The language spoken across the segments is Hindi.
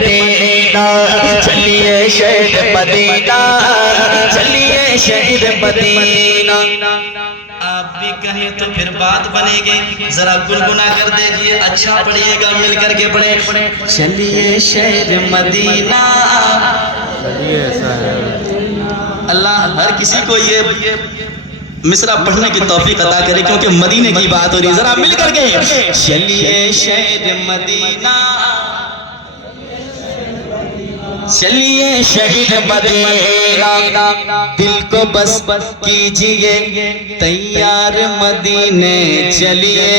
मदीना, चलिए शहर मदीना, चलिए शहर मदीना। आप भी कहें तो फिर बात बनेगी, जरा गुनगुना कर देखिए, अच्छा पढ़िएगा, मिल करके पढ़े। चलिए शहर मदीना। अल्लाह हर किसी को ये मिसरा पढ़ने की तौफीक अता करे, क्योंकि मदीने की बात हो रही है। जरा मिल करके चलिए शहर मदीना, चलिए शहर मदीना, दिल को बस कीजिए तैयार मदीने चलिए,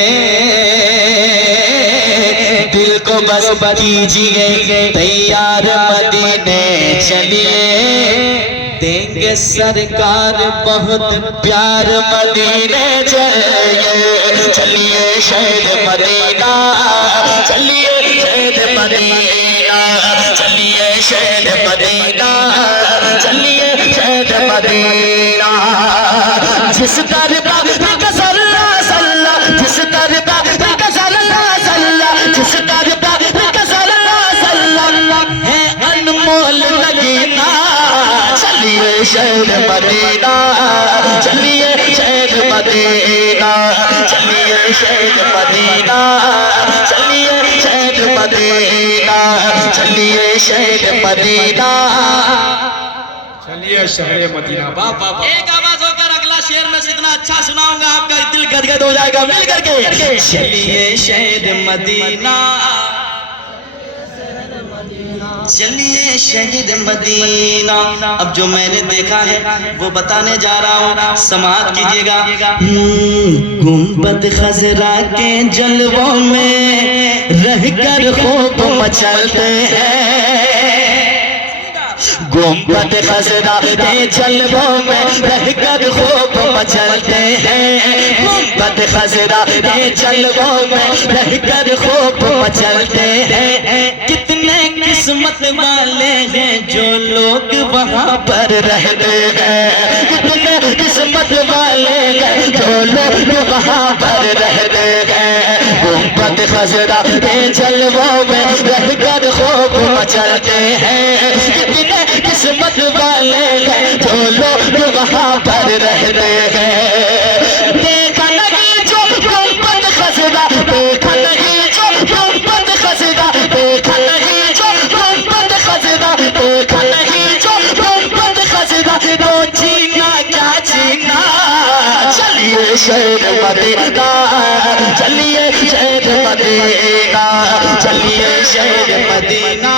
दिल को बस कीजिए तैयार मदीने चलिए, देंगे सरकार बहुत प्यार मदीने चलिए, चलिए शहर मदीना, चलिए शहर मदीना, चलिए शहर मदीना, चलिए शहर मदीना। जिस दरबार का सल्ला सल्ला, जिस दरबार का सल्ला सल्ला, जिस दरबार का सल्ला सल्ला है अनमोल नगीना, चलिए शहर मदीना, चलिए शहर मदीना, चलिए शहर मदीना, चलिए शहर मदीना, चलिए शहर मदीना, चलिए शहर मदीना। वाह वाह वाह। एक आवाज होकर अगला शेर में जितना अच्छा सुनाऊंगा आपका दिल गदगद हो जाएगा। मिल करके चलिए शहर मदीना, चलिए शहर मदीना। अब जो मैंने देखा है वो बताने जा रहा हूँ, समाअत कीजिएगा। गुंबद खजरा के जलवों में रहकर खूब मचलते हैं, गुंबद खजरा के जलवों में रहकर खूब मचलते हैं, गुंबद खजरा के जलवों में रहकर खूब मचलते हैं। कितने किस्मत वाले हैं जो लोग वहाँ पर रहते हैं, कितने किस्मत वाले हैं जो लोग वहाँ पर रहते हैं। गुंबद खजरा के जलवों में रहकर खूब मचलते हैं, कितने किस्मत वाले हैं जो लोग वहाँ पर रहते हैं। देखा नहीं जो गुंबद खजरा, देखा नहीं जो गुंबद खजरा, देखा नहीं जो गुंबद खजरा, देखा नहीं जो गुंबद खजरा, तो जीना क्या जीना। चलिए शहर मदीना, चलिए शहर मदीना, चलिए शहर मदीना,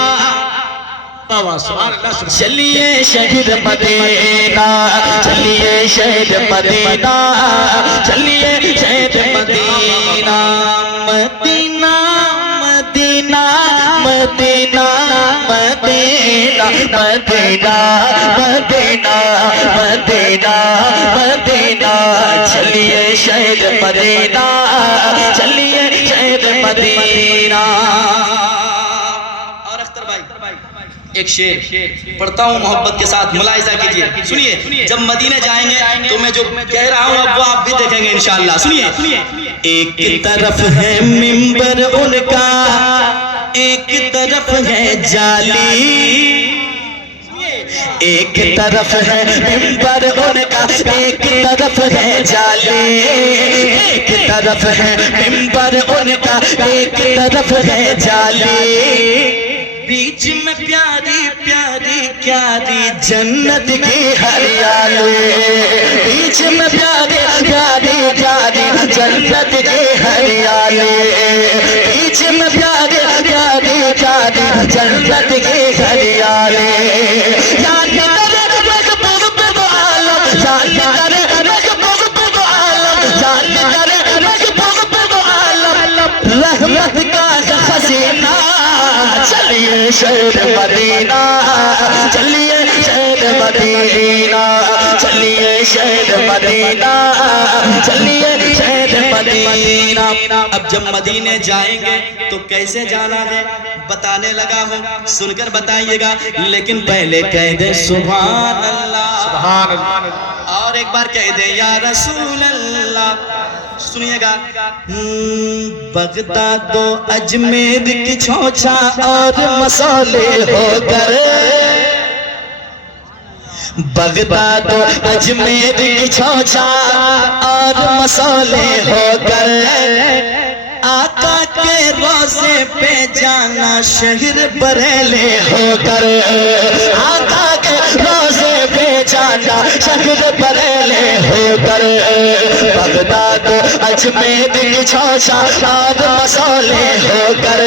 चलिए शहर मदीना, चलिए शहर मदीना, चलिए शहर Medina. Medina Medina Medina Medina Medina Medina Medina Medina, चलिए शहर मदीना, चलिए शहर मदीना। एक शेर पढ़ता हूँ मोहब्बत के साथ, मुलाहिजा कीजिए, सुनिए। जब मदीने जाएंगे तो मैं जो कह रहा हूँ अब वो आप भी देखेंगे इंशाअल्लाह। सुनिए। एक तरफ है मिंबर उनका, एक तरफ है जाली, एक तरफ है मिंबर उनका, एक तरफ है जाली, एक तरफ है मिंबर उनका, एक तरफ है जाली, बीच में प्यारी प्यारी प्यारी जन्नत की हरियाली, बीच में प्यारी प्यारी प्यारी जन्नत की हरियाली, बीच में प्यारी प्यारी प्यारी जन्नत की हरियाली। याद करे महबूब दो आलम, याद करे महबूब दो आलम, याद करे महबूब दो आलम, रहमत का खजीना। चलिए शहर मदीना, चलिए शहर मदीना, चलिए शहर मदीना, चलिए शहर मदीना। अब जब मदीने जाएंगे तो कैसे जाना है बताने लगा हूँ, सुनकर बताइएगा। लेकिन पहले कह दे सुभान अल्लाह, सुभान अल्लाह, और एक बार कह दे या रसूल अल्लाह, सुनिएगा। बगदाद दो अजमेर की छोचा और मसौले होकर, बगदाद दो अजमेर की छोचा और मसौले होकर, आका के रोज़े पे जाना शहर बरेले होकर, आका के रोज़े पे जाना शहर बरेले होकर, बगदाद अजमेर की छोचा और मसौले होकर,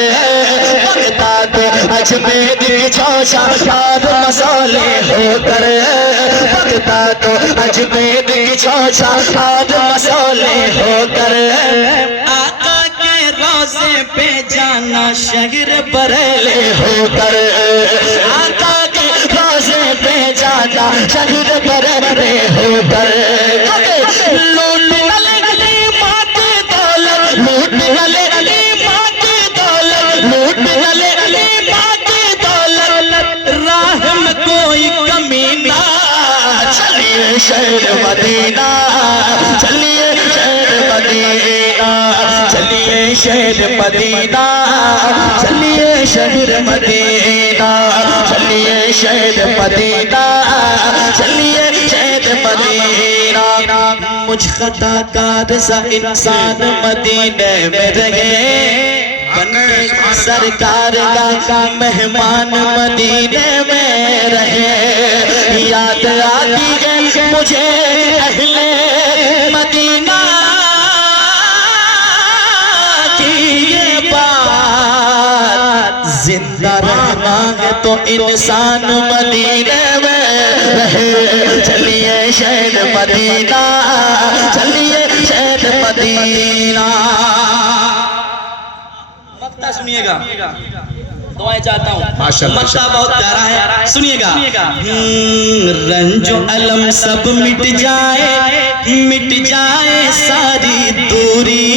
बगदाद अजमेर की छोचा और मसौले होकर, बगदाद अजमेर की छोचा और मसौले होकर, आका के रोज़े पे जाना शहर बरेले होकर, आका के रोज़े पे जाना शहर बरेले होकर, लूट गली माँ की दौलत, लूट गली माँ की दौलत, लूट गली माँ की दौलत, राह में कोई कमी ना, चलिए शहर मदीना, चलिए शहर मदीना, चलिए शहर मदीना, चलिए शहर मदीना, चलिए शहर मदीना, चलिए शहर मदीना। मुझ खताकार सा इंसान मदीने में रहे, बने सरकार का मेहमान मदीने में रहे, याद आती है मुझे अहले मदीना की ये बात, जिंदा रहना है तो इंसान मदीने में रहे, चलिए शहर मदीना, चलिए शहर मदीना। मक्ता सुनिएगा, दुआएं चाहता हूँ, मक्ता बहुत प्यारा है, सुनिएगा। रंजो अलम सब मिट जाए, मिट जाए सारी दूरी,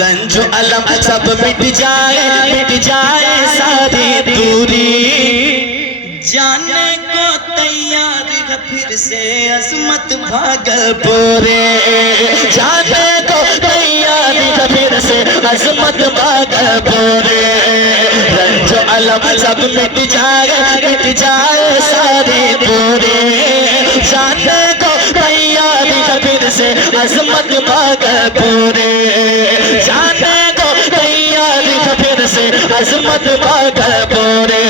रंजो अलम सब मिट जाए, मिट जाए सारी दूरी, जाने को तैयार है फिर से अजमत भागलपुरे, जाने को तैयार है फिर से अजमत भागलपुरे, रंजो अलम सब मिट जाए, मिट जाए सारी दूरी, जाने को तैयार है फिर से अजमत भागलपुरे, जाने को तैयार है फिर से अजमत भागलपुरे,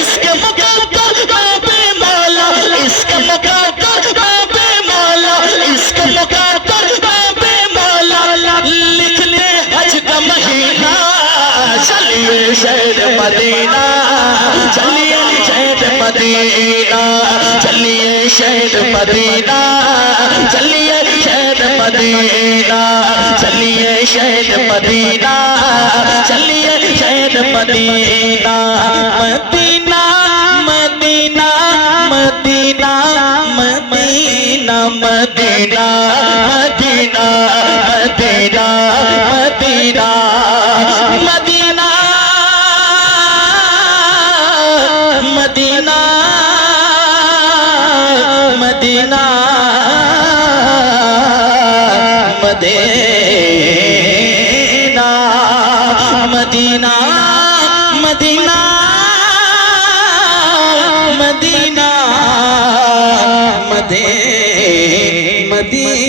इसके मुकाबले मैं बेमौला, इसके मुकाबले मैं बेमौला, इसके मुकाबले मैं बेमौला, लिख ले हज का महीना, चलिए शहर मदीना, चलिए शहर मदीना, चलिए शहर मदीना, चलिए शहर मदीना, चलिए शहर मदीना, चलिए शहर Medina, Medina Medina Medina Medina Medina Medina Medina Medina Medina Medina Medina Medina Medina Medina Medina Medina